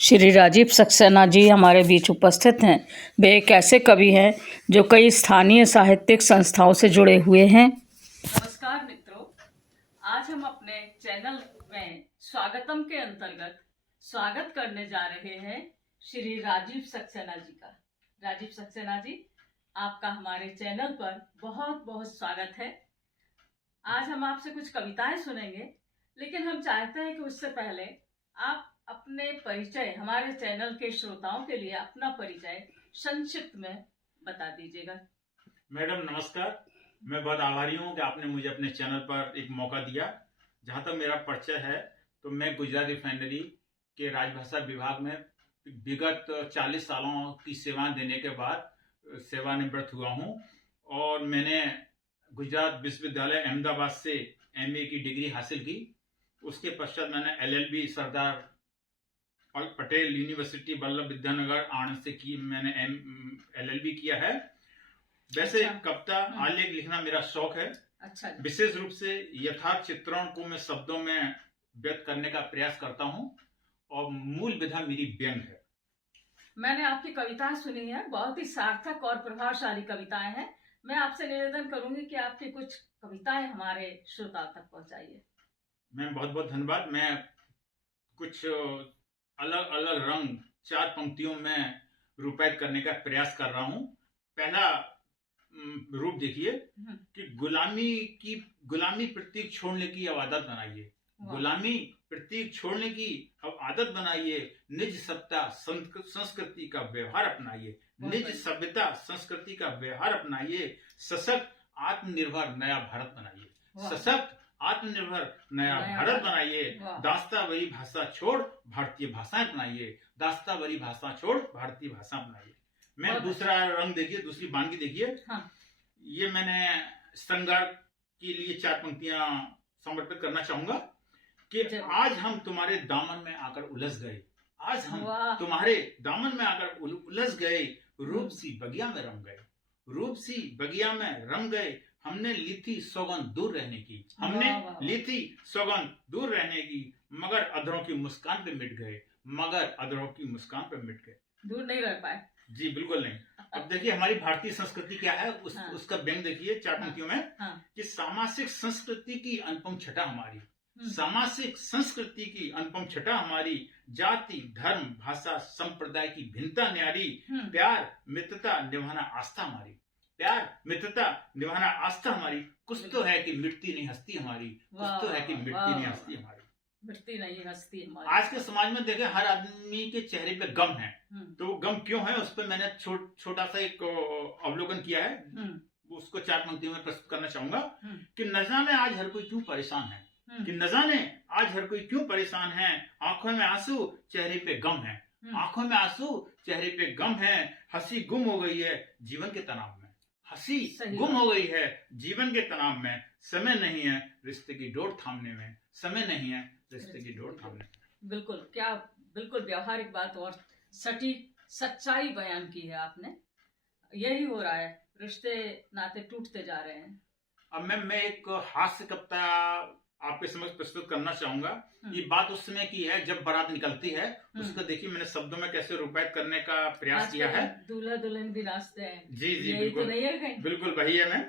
श्री राजीव सक्सेना जी हमारे बीच उपस्थित हैं। वे एक ऐसे कवि हैं जो कई स्थानीय साहित्यिक संस्थाओं से जुड़े हुए हैं। नमस्कार मित्रों, आज हम अपने चैनल में स्वागतम के अंतर्गत स्वागत करने जा रहे हैं श्री राजीव सक्सेना जी का। राजीव सक्सेना जी, आपका हमारे चैनल पर बहुत बहुत स्वागत है। आज हम आपसे कुछ कविताएं सुनेंगे, लेकिन हम चाहते हैं कि उससे पहले आप अपने परिचय हमारे चैनल के श्रोताओं के लिए अपना परिचय संक्षिप्त में बता दीजिएगा। मैडम नमस्कार, मैं बहुत आभारी हूँ कि आपने मुझे अपने चैनल पर एक मौका दिया। जहाँ तक मेरा परिचय है तो मैं गुजरात रिफाइनरी के राजभाषा विभाग में विगत 40 सालों की सेवाएं देने के बाद सेवानिवृत्त हुआ हूँ और मैंने गुजरात विश्वविद्यालय अहमदाबाद से MA की डिग्री हासिल की। उसके पश्चात मैंने LLB सरदार पटेल यूनिवर्सिटी वल्लभ विद्यानगर आणंद से की। मैंने LLB किया है। वैसे कविता आलेख लिखना मेरा शौक है। अच्छा। विशेष रूप से यथार्थ चित्रण को मैं शब्दों में व्यक्त करने का प्रयास करता हूँ और मूल विधा मेरी व्यंग है। मैंने आपकी कविताएं सुनी है, बहुत ही सार्थक और प्रभावशाली कविताएं हैं। मैं आपसे निवेदन करूंगी कि आपकी कुछ कविताएं हमारे श्रोताओं तक पहुंचाइए। मैम बहुत बहुत धन्यवाद। मैं कुछ अलग अलग रंग 4 पंक्तियों में रूपायित करने का प्रयास कर रहा हूँ। पहला रूप देखिए कि गुलामी प्रतीक छोड़ने की अब आदत बनाइए। गुलामी प्रतीक छोड़ने की अब आदत बनाइए। निज सत्ता संस्कृति का व्यवहार अपनाइए। निज सभ्यता संस्कृति का व्यवहार अपनाइए। सशक्त आत्मनिर्भर नया भारत बनाइए। सशक्त आत्मनिर्भर नया भारत बनाइए। दास्तावरी भाषा छोड़ भारतीय भाषाएं अपनाइए। दास्तावरी भाषा छोड़ भारतीय भाषा अपनाइए। मैं दूसरा रंग देखिए, दूसरी बानगी देखिए। हाँ। ये मैंने श्रृंगार के लिए 4 पंक्तियां समर्पित करना चाहूंगा कि आज हम तुम्हारे दामन में आकर उलझ गए। आज हम तुम्हारे दामन में आकर उलझ गए। रूप सी बगिया में रम गए। रूप सी बगिया में रम गए। हमने ली थी सौगंध दूर रहने की। हमने ली थी सौगंध दूर रहने की, मगर अधरों की मुस्कान पे मिट गए। मगर अधरों की मुस्कान पे मिट गए। दूर नहीं रह पाए। जी बिल्कुल नहीं। अब देखिए हमारी भारतीय संस्कृति क्या है, उसका व्यंग देखिए 4 पंक्तियों में कि सामाजिक संस्कृति की अनुपम छटा हमारी। सामाजिक संस्कृति की अनुपम छटा हमारी। जाति धर्म भाषा संप्रदाय की भिन्नता न्यारी। प्यार मित्रता निभाना आस्था हमारी। प्यार मित्रता निभाना आस्था हमारी। कुछ तो है कि मिटती नहीं हस्ती हमारी। कुछ तो है कि मिटती नहीं हस्ती हमारी। मिटती नहीं हस्ती हमारी। आज के समाज में देखें हर आदमी के चेहरे पे गम है। तो वो गम क्यों है उस पर मैंने छोटा सा एक अवलोकन किया है। उसको 4 पंक्तियों में प्रस्तुत करना चाहूंगा कि न जाने आज हर कोई क्यों परेशान है। कि न जाने आज हर कोई क्यों परेशान है। आंखों में आंसू चेहरे पे गम है। आंखों में आंसू चेहरे पे गम है। हंसी गुम हो गई है जीवन के तनाव में। हंसी गुम हो गई है जीवन के तनाव में। समय नहीं है रिश्ते की डोर थामने में। समय नहीं है रिश्ते की डोर थामने में। बिल्कुल, क्या बिल्कुल व्यवहारिक बात और सटीक सच्चाई बयान की है आपने। यही हो रहा है, रिश्ते नाते टूटते जा रहे हैं। अब मैं एक हास्य कविता आपके समक्ष प्रस्तुत करना चाहूंगा। ये बात उस समय की है जब बारात निकलती है। उसको देखिए मैंने शब्दों में कैसे रूपायित करने का प्रयास किया है। दूल्हा दुल्हन भी नाचते हैं। जी जी बिल्कुल, तो नहीं है बिल्कुल वही है। मैं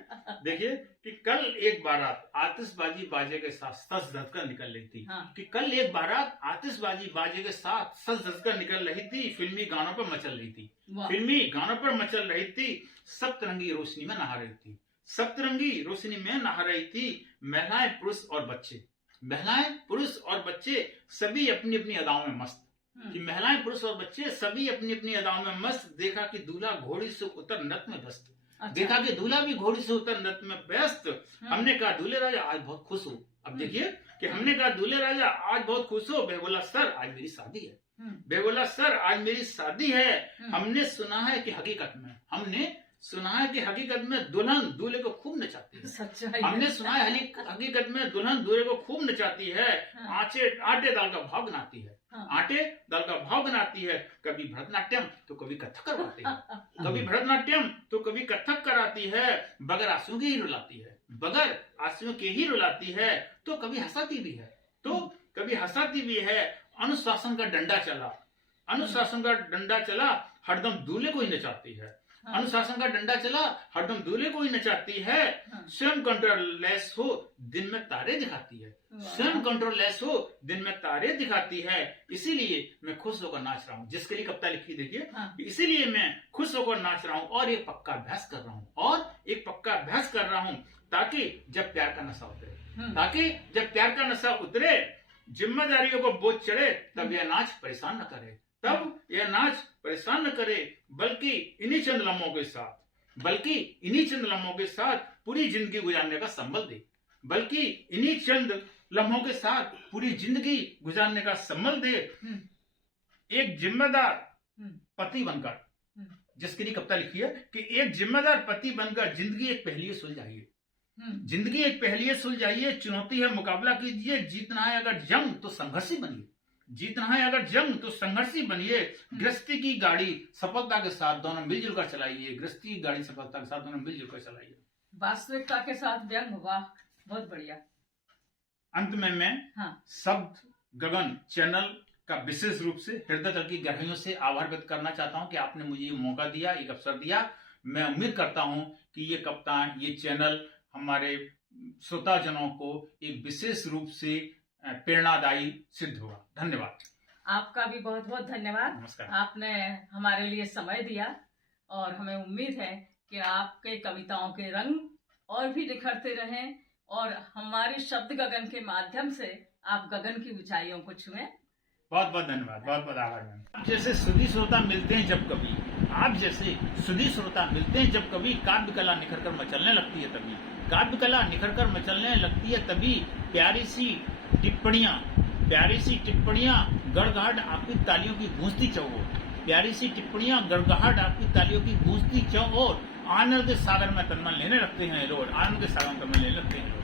देखिए कि कल एक बारात आतिशबाजी बाजे के साथ सज धज कर निकल रही थी। कि कल एक बारात आतिशबाजी बाजे के साथ सज धज कर निकल रही थी। फिल्मी गानों पर मचल रही थी। फिल्मी गानों पर मचल रही थी। सप्तरंगी रोशनी में नहा रही थी। सप्तरंगी रोशनी में नहा रही थी। महिलाएं पुरुष और बच्चे। महिलाएं पुरुष और बच्चे सभी अपनी अपनी अदाओं में मस्त। कि महिलाएं पुरुष और बच्चे सभी अपनी अपनी अदाओं में मस्त। देखा कि दूल्हा घोड़ी से उतर नृत्य में व्यस्त। देखा कि दूल्हा भी घोड़ी से उतर नृत्य में व्यस्त। हमने कहा दूल्हे राजा आज बहुत खुश हो। अब देखिए कि हमने कहा दूल्हे राजा आज बहुत खुश हो। वह बोला सर आज मेरी शादी है। वह बोला सर आज मेरी शादी है। हमने सुना है कि हकीकत में दुल्हन दूल्हे को खूब नचाती है। हमने सुना है हकीकत में दुल्हन दूल्हे को खूब नचाती है। आटे दाल का भाव बनाती है। आटे दाल का भाव बनाती है। कभी भरतनाट्यम तो कभी कथक करवाती है। कभी भरतनाट्यम तो कभी कथक कराती है। बगैर आंसुओं के ही रुलाती है। बगैर आंसुओं के ही रुलाती है। तो कभी हंसाती भी है। अनुशासन का डंडा चला। अनुशासन का डंडा चला हरदम दूल्हे को ही नचाती है। अनुशासन का डंडा चला हरदम दूल्हे को ही नचाती है। स्वयं कंट्रोल लेस हो दिन में तारे दिखाती है। स्वयं कंट्रोल लेस हो दिन में तारे दिखाती है। इसीलिए मैं खुश होकर नाच रहा हूँ। जिसके लिए कविता लिखी देखिए, इसीलिए मैं खुश होकर नाच रहा हूँ और एक पक्का अभ्यास कर रहा हूँ ताकि जब प्यार का नशा उतरे, जिम्मेदारियों को बोझ चढ़े, तब यह नाच परेशान न करे, बल्कि इन्हीं चंद लम्हों के साथ पूरी जिंदगी गुजारने का संबल दे। एक जिम्मेदार पति बनकर, जिसके लिए कविता लिखी है कि एक जिम्मेदार पति बनकर जिंदगी एक पहेलिए सुलझाइए, चुनौती है मुकाबला कीजिए, जीतना है अगर जंग तो संघर्षी बनिए, गृहस्थी की गाड़ी सफलता के साथ दोनों मिलजुल कर चलाइए। वास्तविकता के साथ व्यंग, वाह बहुत बढ़िया। अंत में मैं शब्द गगन चैनल का विशेष रूप से हृदय तल की गहराइयों से आभार व्यक्त करना चाहता हूं कि आपने मुझे ये मौका दिया, एक अवसर दिया। मैं उम्मीद करता हूं कि ये कविता, ये चैनल हमारे श्रोताजनों को एक विशेष रूप से प्रेरणादायी सिद्ध होगा। धन्यवाद। आपका भी बहुत बहुत धन्यवाद। नमस्कार। आपने हमारे लिए समय दिया और हमें उम्मीद है कि आपके कविताओं के रंग और भी निखरते रहें और हमारे शब्द गगन के माध्यम से आप गगन की ऊंचाइयों को छुएं। बहुत बहुत धन्यवाद, बहुत बहुत आभार। आप जैसे सुधी श्रोता मिलते हैं जब कभी काव्य कला निखर कर मचलने लगती है तभी प्यारी सी टिप्पणियां गड़गड़ाहट आपकी तालियों की गूंजती चौ और आनंद के सागर में तन्मन लेने लगते हैं लोग।